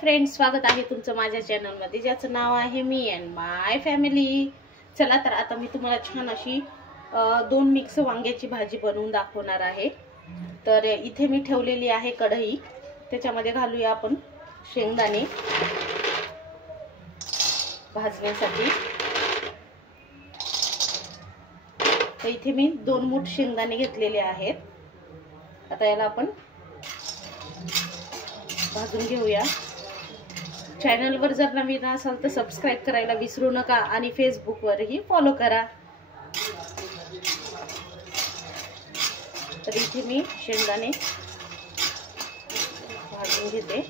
Friends, स्वागत आहे तुमचं माझ्या चॅनलमध्ये ज्याचं नाव आहे मी अँड माय फॅमिली। चला तर आता मी तुम्हाला छान अशी 2 मिक्स वांग्याची भाजी बनवून दाखवणार आहे। तर इथे मी ठेवलेली आहे कढई, त्याच्यामध्ये घालूया आपण शेंगदाणे भाजण्यासाठी। तर इथे मी 2 मूठ शेंगदाणे घेतलेले आहेत। आता याला आपण भाजून घेऊया। चॅनलवर जर नवीन असाल तर सबस्क्राइब करायला विसरू नका आणि फेसबुकवरही फॉलो करा। तर इथे मी शेंगदाणे भाजून घेते।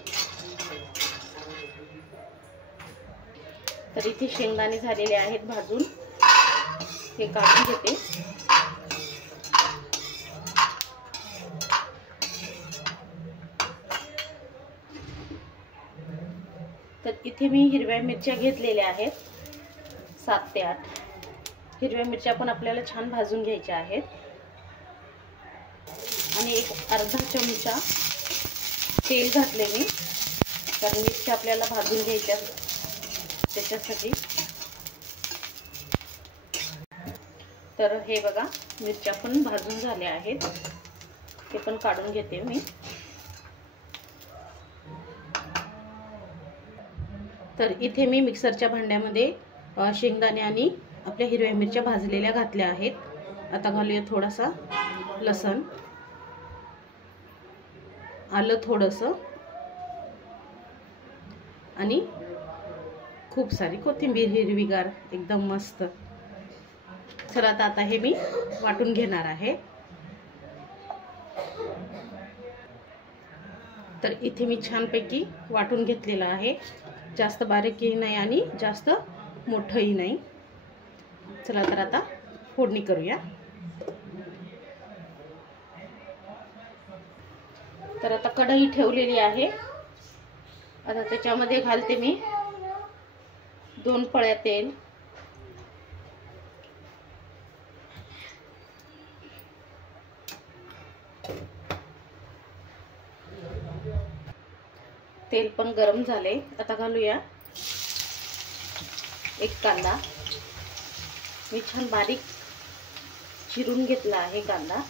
तर इथे शेंगदाणे झालेले आहेत भाजून, हे काढून घेते। तर इथे मी हिरव्या मिरच्या घेतलेल्या आहेत, 7 ते 8 हिरव्या मिरच्या पण आपल्याला छान भाजून घ्यायच्या आहेत। आणि एक अर्धा चमचा तेल घातले मी, कारण मिरच्या आपल्याला भाजून घ्यायच्या त्याच्यासाठी। तर हे बघा, मिरच्या पण भाजून झाल्या आहेत, ते पण काढून घेते मी। तर इथे मी मिक्सरच्या भांड्यामध्ये शेंगदाणे आणि आपल्या हिरव्या मिरच्या भाजलेल्या घातल्या आहेत। आता घालूया थोडासा लसूण, आलं थोडंसं आणि खूप सारी कोथिंबीर हिरवीगार एकदम मस्त। तर आता हे मी वाटून घेणार आहे। तर इथे मी छानपैकी वाटून घेतलेलं आहे, जास्त बारीकही नाही आणि जास्त मोठंही नाही। चला तर आता फोडणी करूया। तर आता कढई ठेवलेली आहे, आता त्याच्यामध्ये घालते मी 2 पळ्या तेल। तेल पण गरम झाले, आता घालूया 1 कांदा। मी छान बारीक चिरून घेतला आहे कांदा।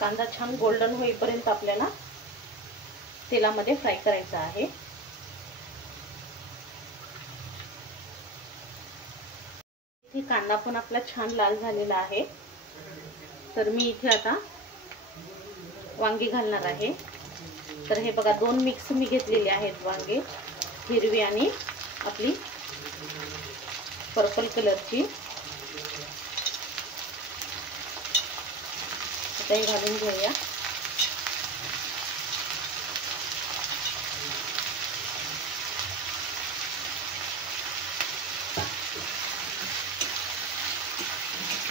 कांदा छान गोल्डन होईपर्यंत आपल्याला तेलामध्ये फ्राय करायचा आहे। इथे कांदा पण आपला छान लाल झालेला आहे। तर मी इथे आता वांगी घालणार आहे। तर हे बघा, 2 मिक्स मी घेतलेले आहेत वांगे, हिरवी आणि आपली पर्पल कलरची। आता हे घालून घेऊया।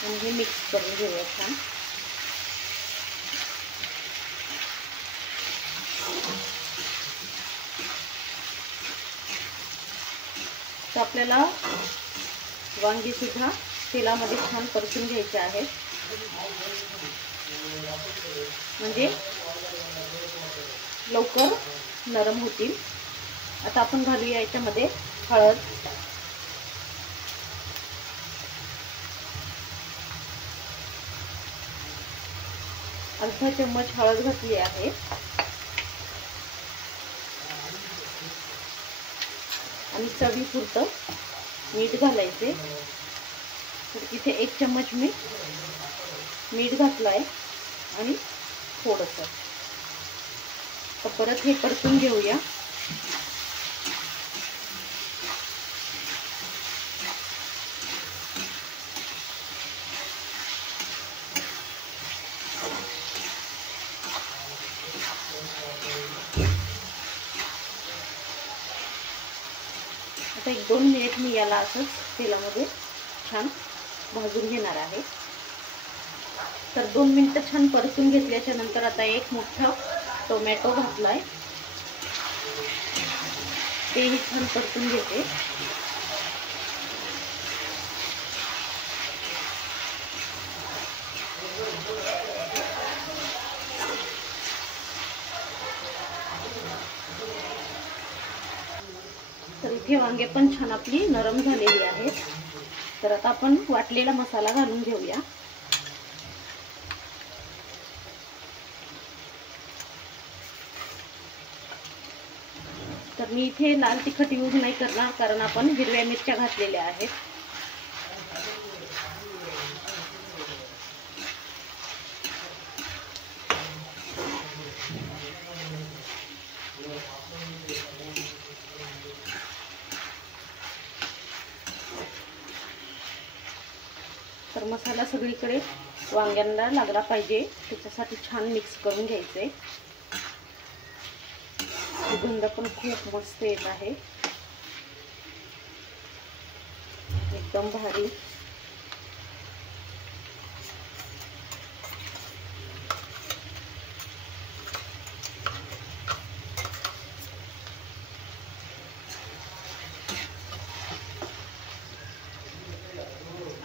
आणि हे मिक्स करून घेऊया छान। तर आपल्याला वांगी सुद्धा तेलामध्ये छान परतून घ्यायचे आहेत, म्हणजे लवकर नरम होतील। आता आपण घालूया याच्यामध्ये हळद, अर्धा चम्मच हळद घातली आहे। आणि चवीपुरतं मीठ घालायचे। तर इथे 1 चम्मच मी मीठ घातलाय आणि थोडंसं। तर परत हे परतून घेऊया। आता 1-2 मिनिट मी याला असंच तेलामध्ये छान भाजून घेणार आहे। तर 2 मिनिटं छान परतून घेतल्याच्या नंतर आता एक मोठा टोमॅटो घातलाय, तेही छान परतून घेते. तर इथे वांगे पण छान आपली नरम झालेली आहेत. तर आता आपण वाटलेला मसाला घालून घेऊया. तर मी इथे लाल तिखट यूज नाही करणार, कारण आपण हिरव्या मिरच्या घातलेल्या आहेत. तर मसाला सगळीकडे वांग्यांना लागला पाहिजे, त्याच्यासाठी छान मिक्स करून घ्यायचे. सुगंध पण खूप मस्त येत आहे, एकदम भारी.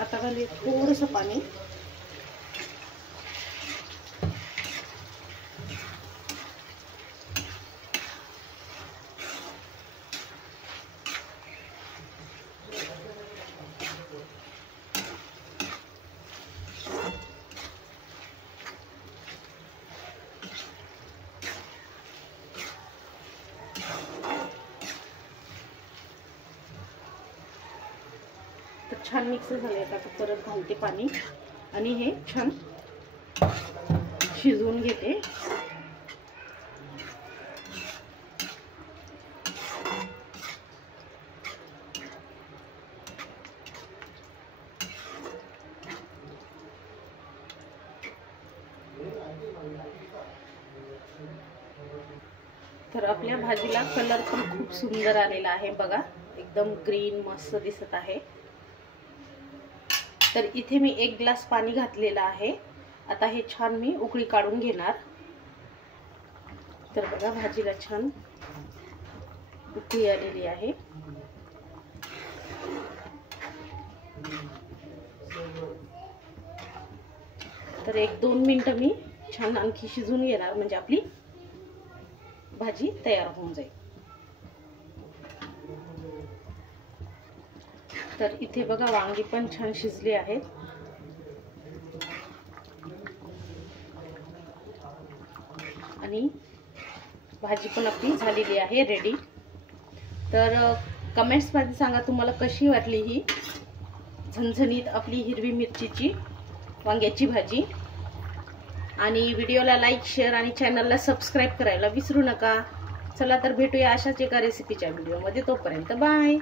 आता घालूया थोडंसं पाणी. तर छान मिक्स झाले. आता परत घालते पाणी आणि हे छान शिजवून घेते. तर आपल्या भाजीला कलर पण खूप सुंदर आलेला आहे बघा, एकदम ग्रीन मस्त दिसत आहे. तर इथे मी 1 ग्लास पाणी घातलेलं आहे. आता हे छान मी उकळी काढून घेणार. तर बघा भाजीला छान उकळी आलेली आहे. तर 1-2 मिनिटं मी छान आणखी शिजवून घेणार, म्हणजे आपली भाजी तयार होऊन जाईल. तर इथे बघा वांगी पण छान शिजली आहेत. आणि भाजी पण आपली झालेली आहे रेडी. तर कमेंट्स मध्ये सांगा तुम्हाला कशी वाटली ही झणझणीत आपली हिरवी मिरचीची वांग्याची भाजी. आणि व्हिडिओला लाईक, शेअर आणि चॅनलला सबस्क्राईब करायला विसरू नका. चला तर भेटूया अशाच एका रेसिपीच्या व्हिडिओमध्ये. तोपर्यंत बाय.